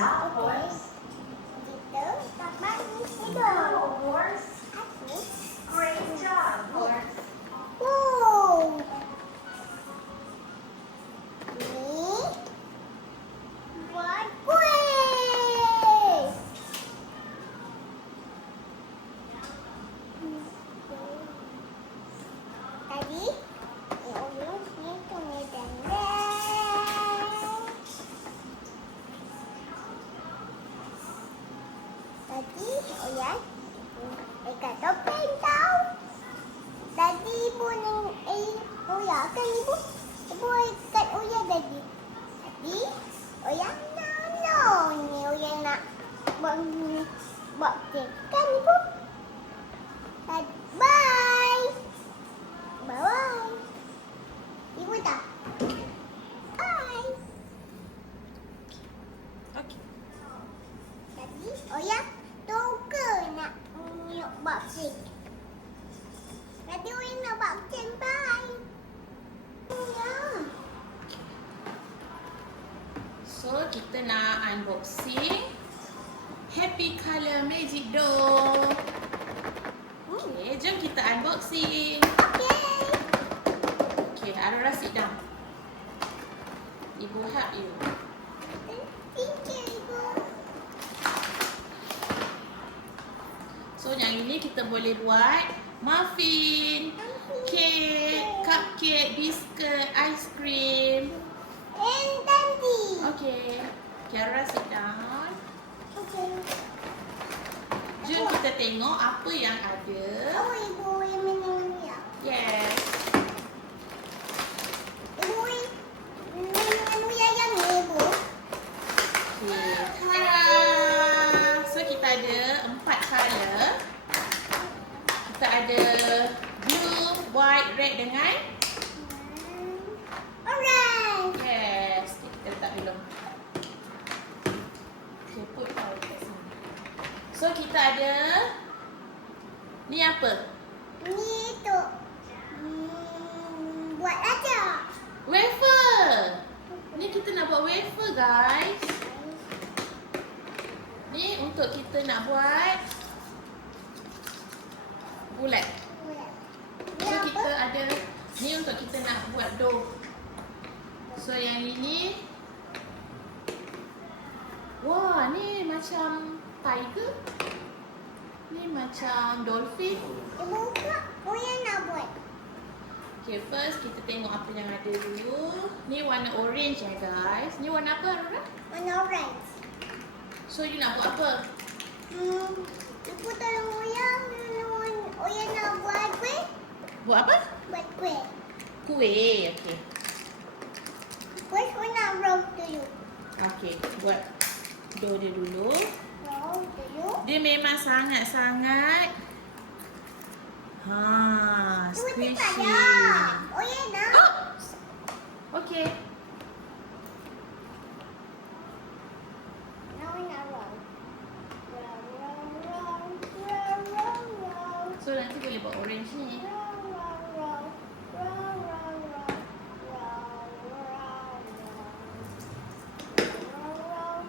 Stop, horse. Gitu. Papa ni tidur. Go, horse. Aku. Great job, horse. Wow. Ni. Buat kuih. Tadi. Uyung ni kena dandang. Tadi Oyan ikat topeng tau. Tadi ibu neng Oya kan ibu. Ibu ikat Oya tadi. Tadi Oya no. Ni Oya nak buat kek kan ibu. Tadi bye. Bye bye. Ibu tak. Bye. Okay. Tadi Oya toka nak buat kek. Tadi Oya nak buat kek bye. Ya. So, kita nak unboxing Happy Color Magic Doll. Okay, jom kita unboxing. Okay. Okay, Aurora sit down. Ibu help you. Thank you ibu. So, yang ini kita boleh buat muffin, kek, cupcake, biscuit, ice cream. And Tanti. Okay, Kiara sit down. Okay. Jom kita tengok apa yang ada. Oh ibu yang minum ya. Yes. Ibu minum ya yang ni ibu. Okay. Tada! So kita ada 4 color. Kita ada blue, white, red dengan Alright. yes. Kita letak dulu. Okay, put out kat sini. So kita ada ni apa? Ni tu. Buat aja. Wafer. Ni kita nak buat wafer guys. Ni untuk kita nak buat bulat. So kita ada ni untuk kita nak buat dough. So yang ini wah, ni macam tiger. Ni macam dolphin. Ibu kak, Oya nak buat. Okay, first kita tengok apa yang ada dulu. Ni warna orange ya guys. Ni warna apa Aurora? Warna orange. So you nak buat apa? Ibu tolong Oya. Oya nak buat kuih. Buat apa? Buat kuih. Kuih. Okay. First Oya nak roll dulu. Okay, buat dough dia dulu. Roll dulu. Dia memang sangat-sangat Ibu squishy. cepat dah. Oya nak. Okay. Now we nak roll. Roll, roll, roll, roll, roll, roll. So nanti boleh buat orange ni. Roll, roll, roll. Roll, roll, roll. Roll, roll, roll. Roll, roll.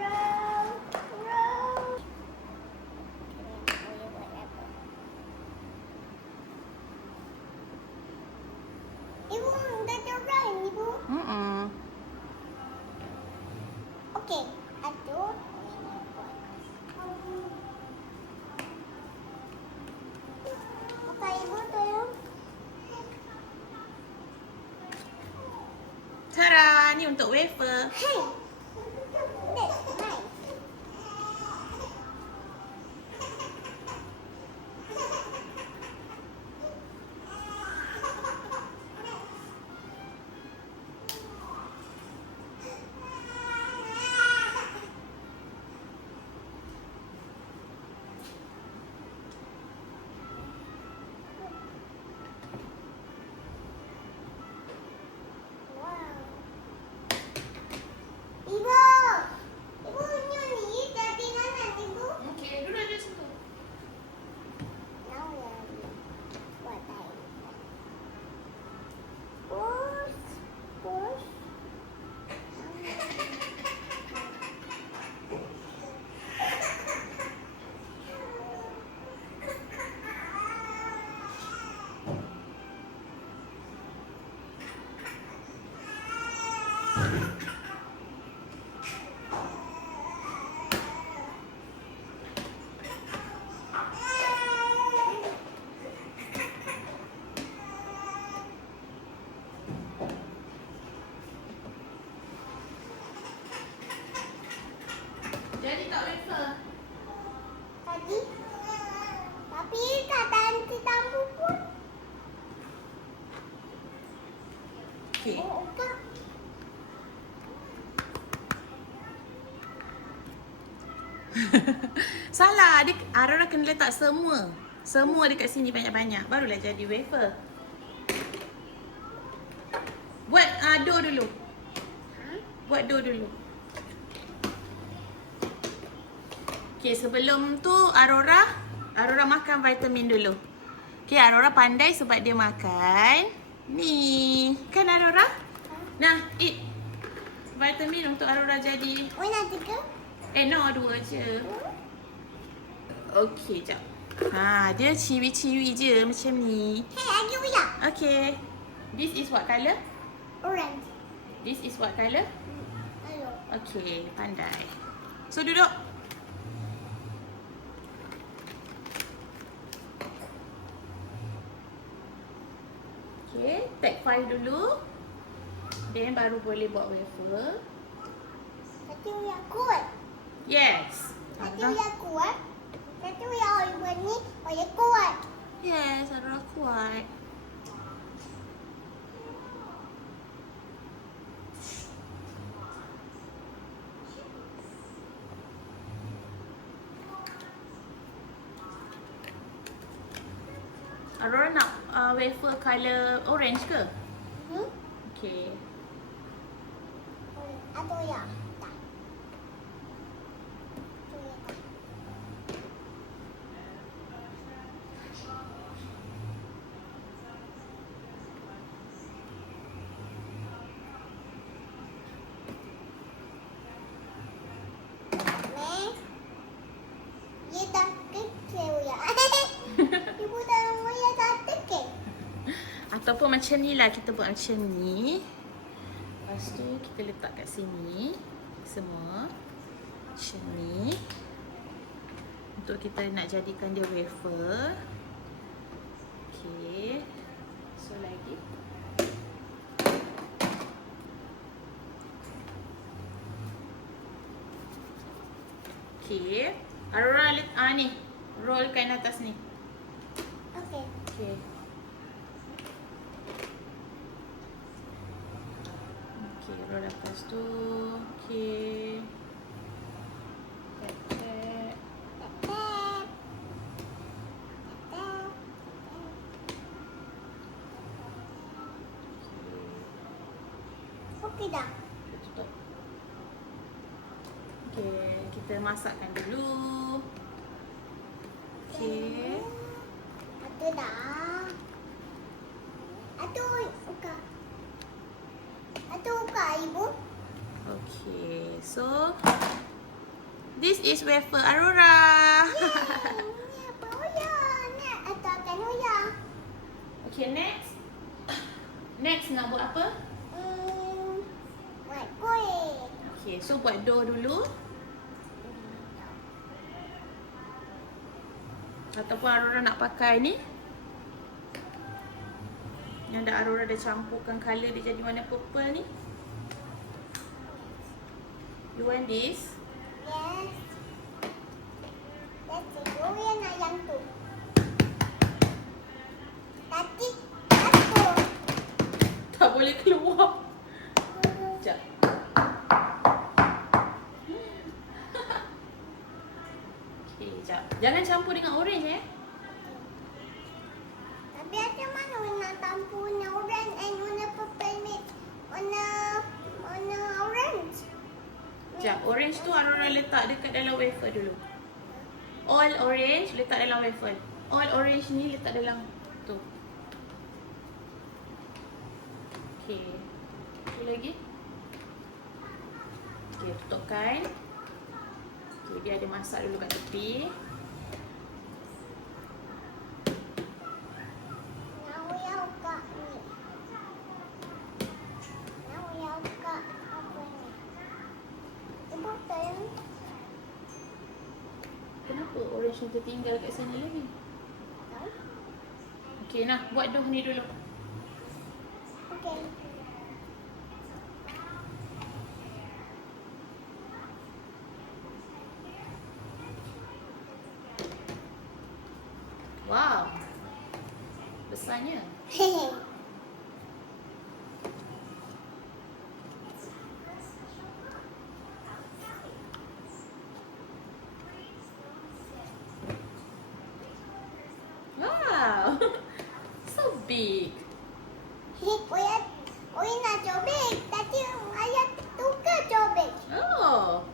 Roll, roll. Oya buat apa? Ibu, dah terang, Ibu. Okey, aduk. Okey, Ibu tolong. Tara, ni untuk wafer. Hey. That's nice. Wow. Jadi tak wafer? Tadi. Tapi kata nanti tampu pun. Okey. Oh, okey. Salah, Aurora kena letak semua. Semua dekat sini banyak-banyak. Barulah jadi wafer. Buat dough dulu. Buat dough dulu. Okay, sebelum tu Aurora makan vitamin dulu. Okay, Aurora pandai sebab dia makan. Ni, kan Aurora? Nah, eat. Vitamin untuk Aurora jadi. Oh, nanti ke? No, 2 je. Okay, jap. Dia ciwi-ciwi je macam ni. Hey, lagi uya. Okay. This is what colour? Orange. This is what colour? Ayo. Okay, pandai. So, duduk. Okay, take 5 dulu. Then baru boleh buat wafer. Nanti uya kuat. Yes. Nanti uya kuat. Nanti uya Oliver ni uya kuat. Yes, Aurora kuat. Aurora nak wafer colour orange ke? Okay. Atau uya. Tak. Uya tak. Dia tak kecil uya. Ibu dalam uya tak kecil. Ataupun macam ni lah, kita buat macam ni. Lepas tu kita letak kat sini semua. Macam ni. Untuk kita nak jadikan dia wafer. Okay. So lagi. Okay. Aurora ni. Rollkan atas ni. Okey. Okay. Okay, roll atas tu. Okay. Tap, tap. Tap. Tap. Okey dah. Kita tutup. Okay, kita masakkan dulu. Okay. Atu dah. Atu uka. Atu uka ibu. Okay, so this is wafer Aurora. Ni apa uya? Ni atu akan uya. Okay, next. Next nak buat apa? Buat kuih. Okay, so buat dough dulu. Ataupun Aurora nak pakai ni. Yang dah Aurora dah campurkan colour dia jadi warna purple ni. You want this? Yes. Yes, ibu uya nak yang tu. Tadi aku. Tak boleh keluar. Sekejap. Okay, sekejap. Jangan campur dengan orange Tapi ada mana warna tampu warna orange and warna purple mix warna orange. Sekejap. Orange tu Aurora letak dekat dalam wafer dulu. All orange letak dalam wafer. All orange ni letak dalam tu. Okay. Tu lagi. Okay, tutupkan. Okay, dia ada masak dulu kat tepi. Nak uya uka ni. Nak uya uka macam tertinggal kat sana lagi. Okay, nah, buat doh ni dulu. Okay. Wow. Besarnya. Hehe. Wow. So big. Oi nak cobek. Tadi ayah tukar cobek. Oh.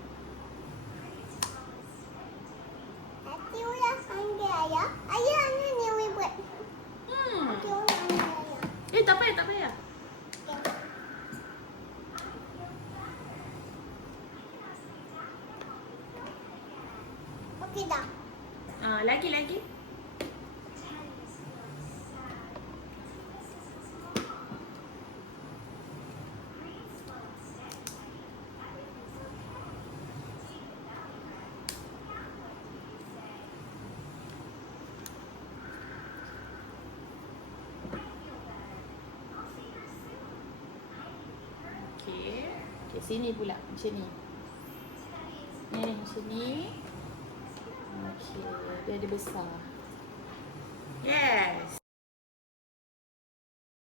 Tadi ulah panggil ayah. Ayah ni oi buat. Tadi ulah panggil ayah. Tak payah, tak payah. Okey dah. Lagi. Okay, sini pula macam ni. Ni macam ni. Okay, dia ada besar. Yes.